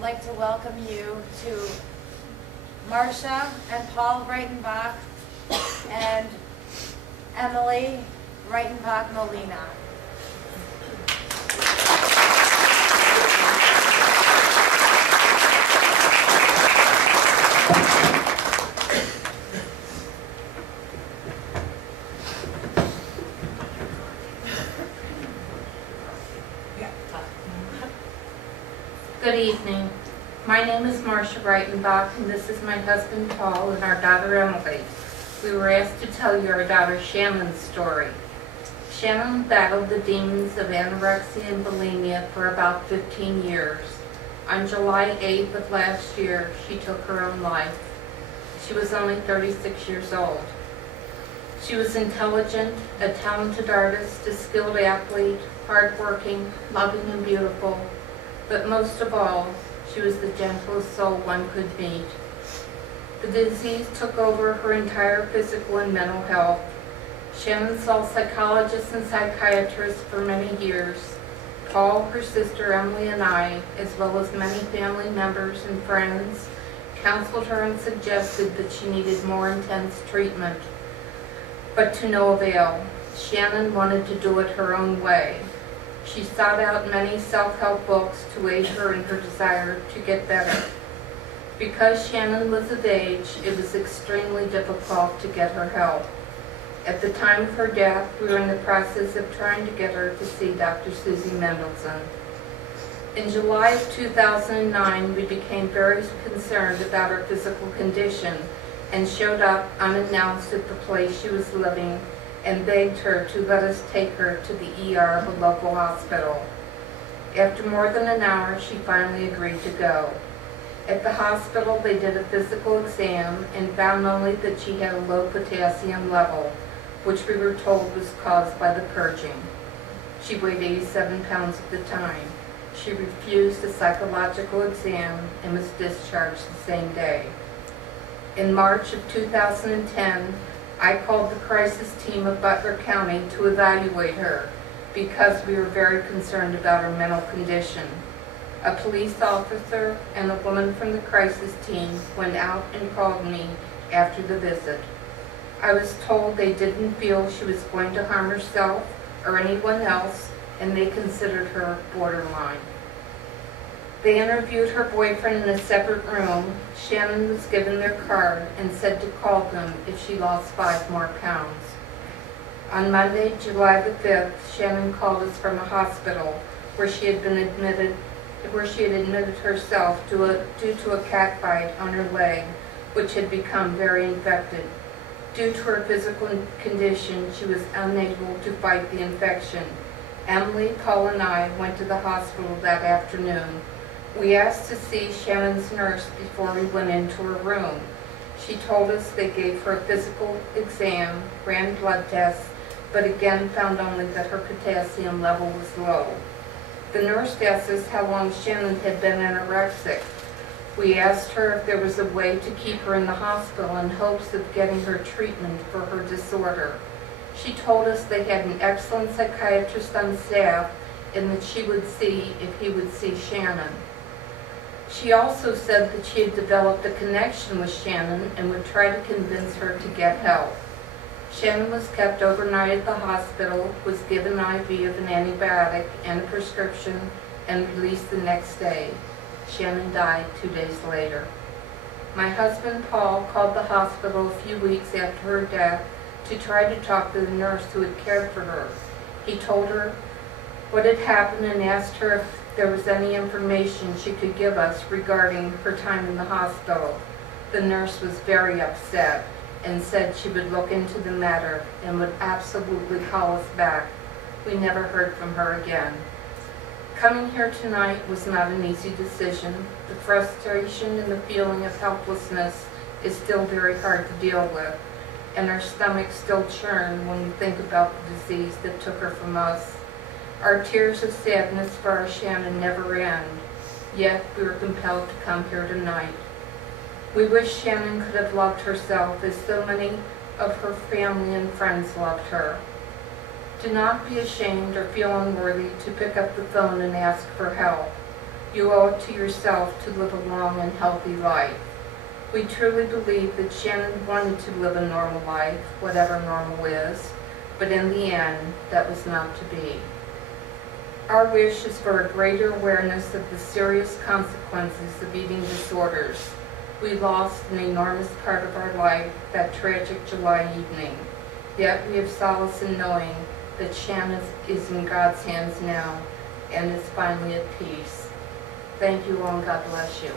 I'd like to welcome you to Marcia and Paul Reitenbach and Emily Reitenbach Molina. Good evening. My name is Marcia Reitenbach, and this is my husband Paul and our daughter Emily. We were asked to tell you our daughter Shannon's story. Shannon battled the demons of anorexia and bulimia for about 15 years. On July 8th of last year, she took her own life. She was only 36 years old. She was intelligent, a talented artist, a skilled athlete, hardworking, loving and beautiful. But most of all, she was the gentlest soul one could meet. The disease took over her entire physical and mental health. Shannon saw psychologists and psychiatrists for many years. Paul, her sister Emily, and I, as well as many family members and friends, counseled her and suggested that she needed more intense treatment. But to no avail. Shannon wanted to do it her own way. She sought out many self-help books to aid her in her desire to get better. Because Shannon was of age, it was extremely difficult to get her help. At the time of her death, we were in the process of trying to get her to see Dr. Susie Mendelson. In July of 2009, we became very concerned about her physical condition and showed up unannounced at the place she was living and begged her to let us take her to the ER of a local hospital. After more than an hour, she finally agreed to go. At the hospital, they did a physical exam and found only that she had a low potassium level, which we were told was caused by the purging. She weighed 87 pounds at the time. She refused a psychological exam and was discharged the same day. In March of 2010, I called the crisis team of Butler County to evaluate her because we were very concerned about her mental condition. A police officer and a woman from the crisis team went out and called me after the visit. I was told they didn't feel she was going to harm herself or anyone else, and they considered her borderline. They interviewed her boyfriend in a separate room. Shannon was given their card and said to call them if she lost 5 more pounds. On Monday, July the 5th, Shannon called us from a hospital where she had admitted herself due to a cat bite on her leg, which had become very infected. Due to her physical condition, she was unable to fight the infection. Emily, Paul, and I went to the hospital that afternoon. We asked to see Shannon's nurse before we went into her room. She told us they gave her a physical exam, ran blood tests, but again found only that her potassium level was low. The nurse asked us how long Shannon had been anorexic. We asked her if there was a way to keep her in the hospital in hopes of getting her treatment for her disorder. She told us they had an excellent psychiatrist on staff and that she would see if he would see Shannon. She also said that she had developed a connection with Shannon and would try to convince her to get help. Shannon was kept overnight at the hospital, was given an IV of an antibiotic and a prescription, and released the next day. Shannon died 2 days later. My husband Paul called the hospital a few weeks after her death to try to talk to the nurse who had cared for her. He told her what had happened and asked her if there was any information she could give us regarding her time in the hospital. The nurse was very upset and said she would look into the matter and would absolutely call us back. We never heard from her again. Coming here tonight was not an easy decision. The frustration and the feeling of helplessness is still very hard to deal with, and our stomachs still churn when we think about the disease that took her from us. Our tears of sadness for our Shannon never end, yet we were compelled to come here tonight. We wish Shannon could have loved herself as so many of her family and friends loved her. Do not be ashamed or feel unworthy to pick up the phone and ask for help. You owe it to yourself to live a long and healthy life. We truly believe that Shannon wanted to live a normal life, whatever normal is, but in the end, that was not to be. Our wish is for a greater awareness of the serious consequences of eating disorders. We lost an enormous part of our life that tragic July evening, yet we have solace in knowing that Shannon is in God's hands now and is finally at peace. Thank you all and God bless you.